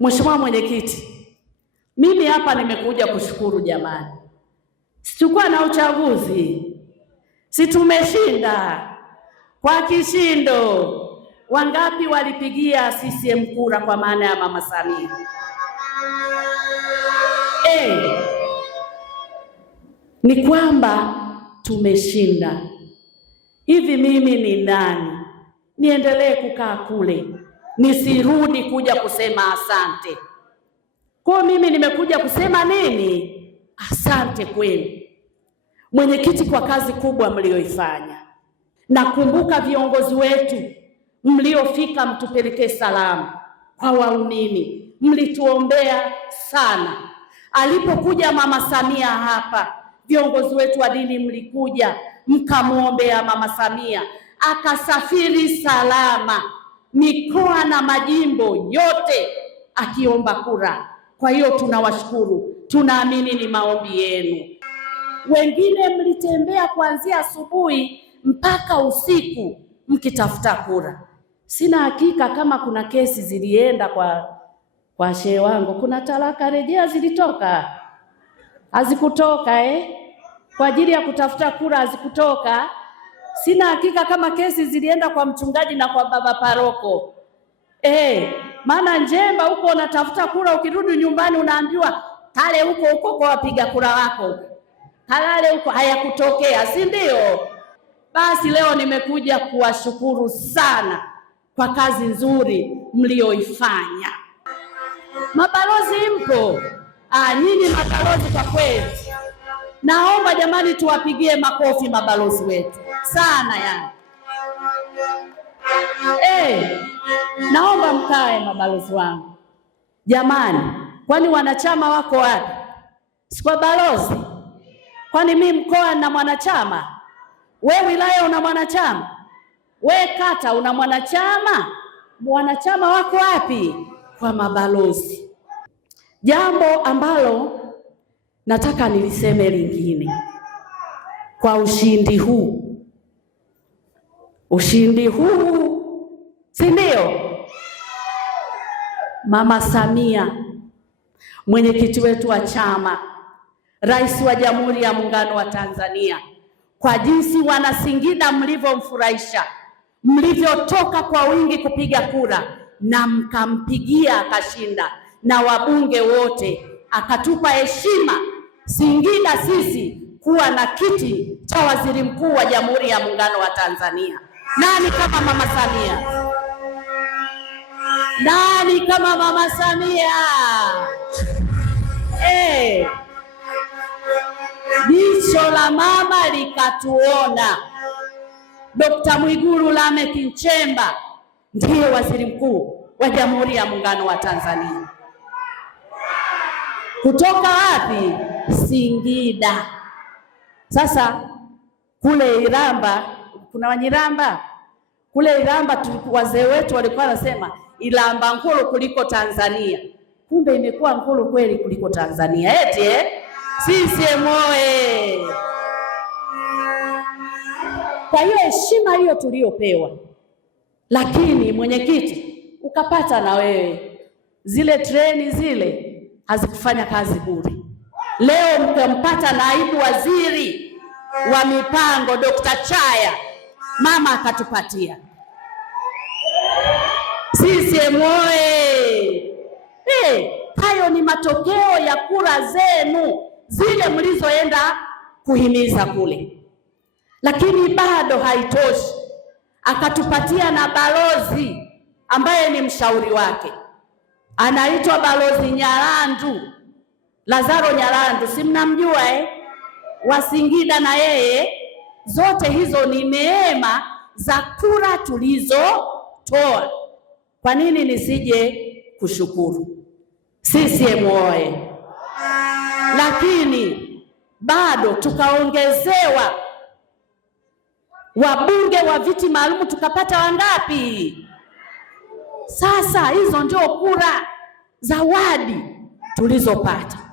Mheshimiwa Mwenyekiti, mimi hapa nimekuja kushukuru jamani. Situkuwa na uchaguzi, si tumeshinda kwa kishindo. Wangapi walipigia CCM kura kwa maana ya Mama Samia? Ni kwamba tumeshinda. Hivi mimi ni nani niendelee kukaa kule nisirudi kuja kusema asante? Kwa mimi nimekuja kusema nini? Asante kwenu Mwenyekiti kwa kazi kubwa mlioifanya. Nakumbuka viongozi wetu mliofika mtupelekee salamu kwa waumini, mlituombea sana. Alipokuja Mama Samia hapa, viongozi wetu wa dini mlikuja mkamwombea Mama Samia, akasafiri salama mikoa na majimbo yote akiomba kura. Kwa hiyo tunawashukuru, tunaamini ni maombi yenu. Wengine mlitembea kuanzia asubuhi mpaka usiku mkitafuta kura. Sina hakika kama kuna kesi zilienda kwa shehe wangu, kuna talaka rejea zilitoka, hazikutoka kwa ajili ya kutafuta kura, hazikutoka. Sina hakika kama kesi zilienda kwa mchungaji na kwa baba paroko. Maana Njemba huko unatafuta kura, ukirudi nyumbani unaambiwa kale huko kwa wapiga kura wako, halale huko, hayakutokea, si ndio? Basi leo nimekuja kuwashukuru sana kwa kazi nzuri mlioifanya. Mabalozi mpo? Nyinyi mabalozi kwa kweli naomba jamani tuwapigie makofi mabalozi wetu sana yani. Naomba mkae mabalozi wangu. Jamani, kwani wanachama wako wapi? Si kwa balozi? Kwani mimi mkoa na mwanachama? We wilaya una mwanachama? We kata una mwanachama? Wanachama wako wapi? Kwa mabalozi. Jambo ambalo nataka niliseme lingine, kwa ushindi huu, si ndio? Mama Samia, mwenyekiti wetu wa chama, Rais wa Jamhuri ya Muungano wa Tanzania, kwa jinsi wana Singida mlivyomfurahisha, mlivyotoka kwa wingi kupiga kura na mkampigia akashinda, na wabunge wote, akatupa heshima Singida sisi kuwa na kiti cha waziri mkuu wa Jamhuri ya Muungano wa Tanzania. Nani kama Mama Samia? Nani kama Mama Samia? Jicho la mama likatuona. Dr. Mwigulu Lameck Nchemba ndiye waziri mkuu wa Jamhuri ya Muungano wa Tanzania. Kutoka wapi? Singida. Sasa kule Iramba, kuna Wanyiramba kule Iramba, wazee wetu walikuwa wanasema Iramba nkulu kuliko Tanzania. Kumbe imekuwa nkulu kweli kuliko Tanzania. CCM oye! Kwa hiyo heshima hiyo tuliyopewa, lakini mwenyekiti ukapata na wewe zile treni zile hazikufanya kazi bure. Leo mkampata naibu waziri wa mipango Dr. Chaya, mama akatupatia. CCM oye! Hayo ni matokeo ya kura zenu zile mlizoenda kuhimiza kule. Lakini bado haitoshi, akatupatia na balozi ambaye ni mshauri wake, anaitwa Balozi Nyalandu, Lazaro Nyalandu, si mnamjua wa Singida na yeye. Zote hizo ni neema za kura tulizotoa. Kwa nini nisije kushukuru? CCM oye! Lakini bado tukaongezewa wabunge wa viti maalum, tukapata wangapi? Sasa hizo ndio kura zawadi tulizopata.